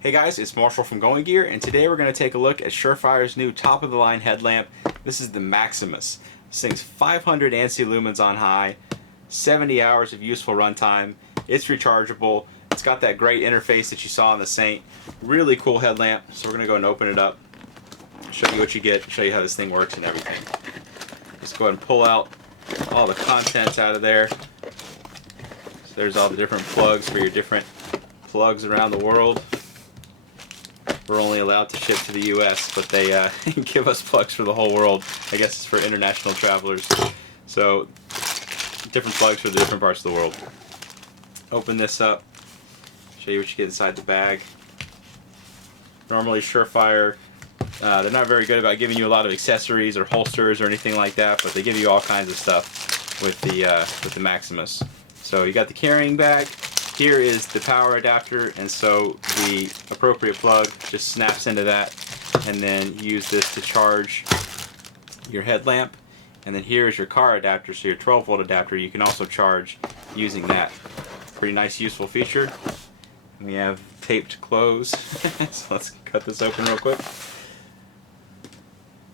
Hey guys, it's Marshall from Going Gear, and today we're going to take a look at Surefire's new top-of-the-line headlamp. This is the Maximus. This thing's 500 ANSI lumens on high, 70 hours of useful runtime. It's rechargeable. It's got that great interface that you saw on the Saint. Really cool headlamp. So we're going to go and open it up, show you what you get, show you how this thing works and everything. Just go ahead and pull out all the contents out of there. So there's all the different plugs for your different plugs around the world. We're only allowed to ship to the US, but they give us plugs for the whole world. I guess it's for international travelers. So, different plugs for the different parts of the world. Open this up, show you what you get inside the bag. Normally Surefire, they're not very good about giving you a lot of accessories or holsters or anything like that, but they give you all kinds of stuff with the Maximus. So you got the carrying bag. Here is the power adapter, and so the appropriate plug just snaps into that, and then you use this to charge your headlamp. And then here is your car adapter, so your 12-volt adapter you can also charge using that. Pretty nice, useful feature. We have tape to close, so let's cut this open real quick.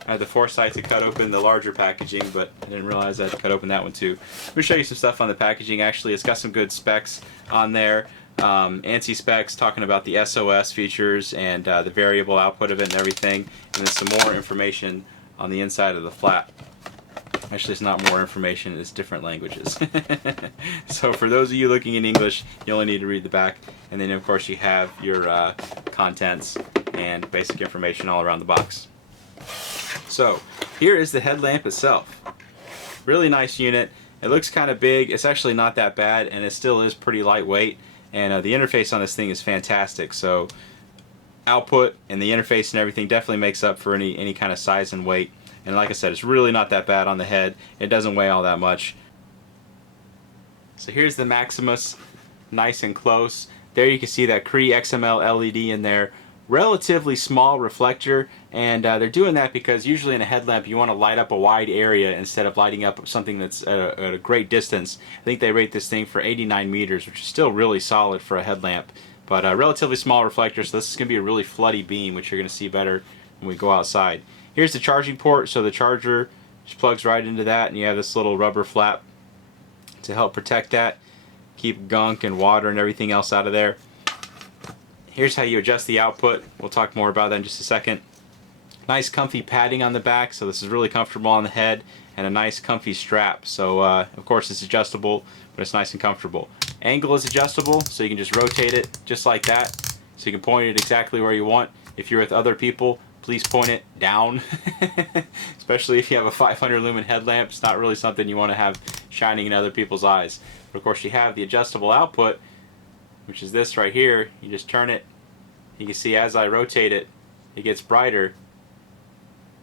I had the foresight to cut open the larger packaging, but I didn't realize I had to cut open that one too. Let me show you some stuff on the packaging. Actually, it's got some good specs on there. ANSI specs talking about the SOS features and the variable output of it and everything. And then some more information on the inside of the flap. Actually, it's not more information, it's different languages. So for those of you looking in English, you only need to read the back. And then, of course, you have your contents and basic information all around the box. So, here is the headlamp itself. Really nice unit. It looks kind of big. It's actually not that bad, and it still is pretty lightweight. And the interface on this thing is fantastic. So, output and the interface and everything definitely makes up for any kind of size and weight. And like I said, it's really not that bad on the head. It doesn't weigh all that much. So here's the Maximus, nice and close. There you can see that Cree XML LED in there. Relatively small reflector, and they're doing that because usually in a headlamp you want to light up a wide area instead of lighting up something that's at a great distance. I think they rate this thing for 89 meters, which is still really solid for a headlamp, but a relatively small reflector, so this is going to be a really floody beam, which you're going to see better when we go outside. Here's the charging port, so the charger just plugs right into that, and you have this little rubber flap to help protect that, keep gunk and water and everything else out of there. Here's how you adjust the output. We'll talk more about that in just a second. Nice comfy padding on the back, so this is really comfortable on the head, and a nice comfy strap. So of course it's adjustable, but it's nice and comfortable. Angle is adjustable, so you can just rotate it just like that. So you can point it exactly where you want. If you're with other people, please point it down. Especially if you have a 500 lumen headlamp, it's not really something you want to have shining in other people's eyes. But of course you have the adjustable output, which is this right here. You just turn it. You can see as I rotate it, it gets brighter.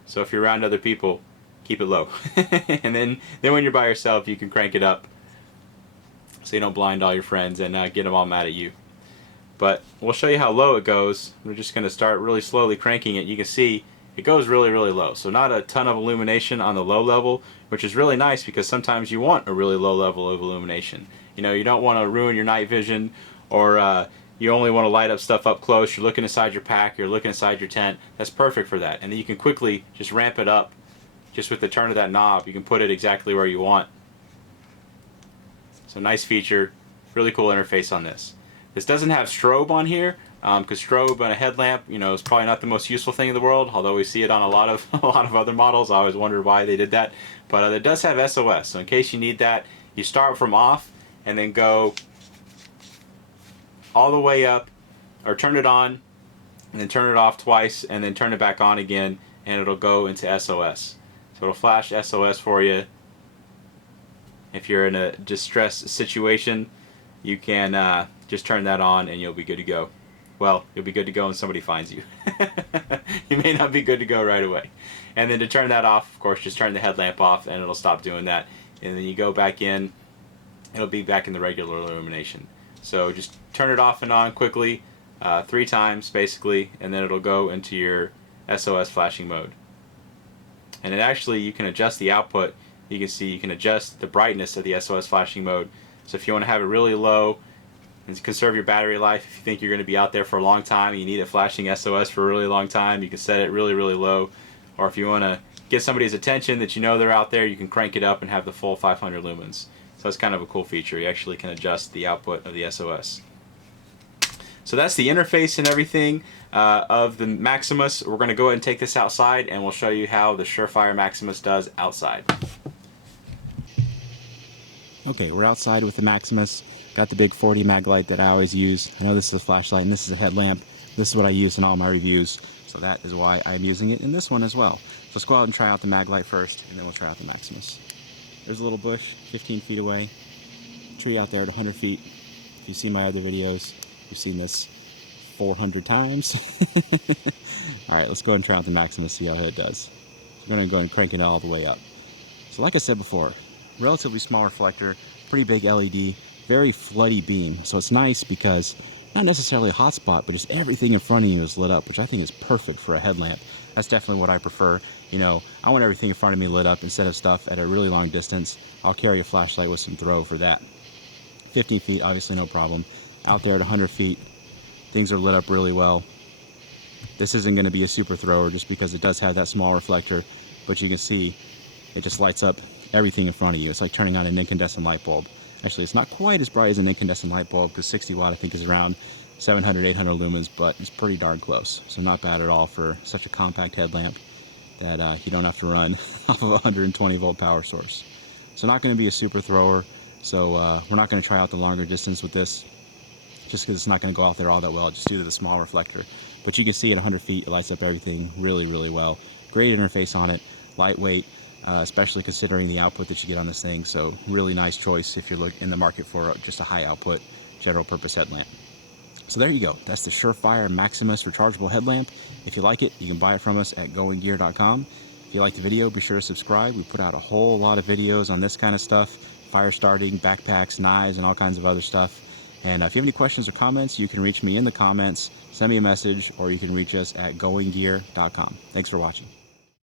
So if you're around other people, keep it low. And then when you're by yourself, you can crank it up so you don't blind all your friends and get them all mad at you. But we'll show you how low it goes. We're just going to start really slowly cranking it. You can see it goes really, really low. So not a ton of illumination on the low level, which is really nice because sometimes you want a really low level of illumination. You know, you don't want to ruin your night vision, or you only want to light up stuff up close. You're looking inside your pack, you're looking inside your tent. That's perfect for that. And then you can quickly just ramp it up just with the turn of that knob. You can put it exactly where you want. So nice feature, really cool interface on this. This doesn't have strobe on here, because strobe on a headlamp, you know, is probably not the most useful thing in the world. Although we see it on a lot of other models, I always wondered why they did that. But it does have SOS, so in case you need that, you start from off and then go all the way up, or turn it on and then turn it off twice and then turn it back on again, and it'll go into SOS. So it'll flash SOS for you. If you're in a distress situation, you can just turn that on and you'll be good to go. Well, you'll be good to go when somebody finds you. You may not be good to go right away. And then to turn that off, of course, just turn the headlamp off and it'll stop doing that. And then you go back in, it'll be back in the regular illumination. So just turn it off and on quickly, 3 times basically, and then it'll go into your SOS flashing mode. And then actually you can adjust the output. You can see you can adjust the brightness of the SOS flashing mode. So if you want to have it really low, and conserve your battery life. If you think you're going to be out there for a long time and you need it flashing SOS for a really long time, you can set it really, really low. Or if you want to get somebody's attention that you know they're out there, you can crank it up and have the full 500 lumens. So that's kind of a cool feature. You actually can adjust the output of the SOS. So that's the interface and everything of the Maximus. We're going to go ahead and take this outside, and we'll show you how the Surefire Maximus does outside. Okay, we're outside with the Maximus. Got the big 40 mag light that I always use. I know this is a flashlight and this is a headlamp. This is what I use in all my reviews, so that is why I'm using it in this one as well. So let's go out and try out the mag light first, and then we'll try out the Maximus. There's a little bush 15 feet away. Tree out there at 100 feet. If you've seen my other videos, you've seen this 400 times. Alright, let's go ahead and try out the Maximus, see how it does. So we're going to go and crank it all the way up. So like I said before, relatively small reflector, pretty big LED, very floody beam. So it's nice because not necessarily a hot spot, but just everything in front of you is lit up, which I think is perfect for a headlamp. That's definitely what I prefer. You know, I want everything in front of me lit up instead of stuff at a really long distance. I'll carry a flashlight with some throw for that. 15 feet, obviously no problem. Out there at 100 feet, things are lit up really well. This isn't going to be a super thrower just because it does have that small reflector, but you can see it just lights up everything in front of you. It's like turning on an incandescent light bulb. Actually, it's not quite as bright as an incandescent light bulb because 60 watt I think is around 700, 800 lumens, but it's pretty darn close. So not bad at all for such a compact headlamp that you don't have to run off of a 120 volt power source. So not going to be a super thrower, so we're not going to try out the longer distance with this just because it's not going to go out there all that well just due to the small reflector. But you can see at 100 feet it lights up everything really, really well. Great interface on it, lightweight, especially considering the output that you get on this thing. So really nice choice if you're in the market for just a high output general purpose headlamp. So there you go. That's the Surefire Maximus rechargeable headlamp. If you like it, you can buy it from us at goinggear.com. If you like the video, be sure to subscribe. We put out a whole lot of videos on this kind of stuff, fire starting, backpacks, knives, and all kinds of other stuff. And if you have any questions or comments, you can reach me in the comments, send me a message, or you can reach us at goinggear.com. Thanks for watching.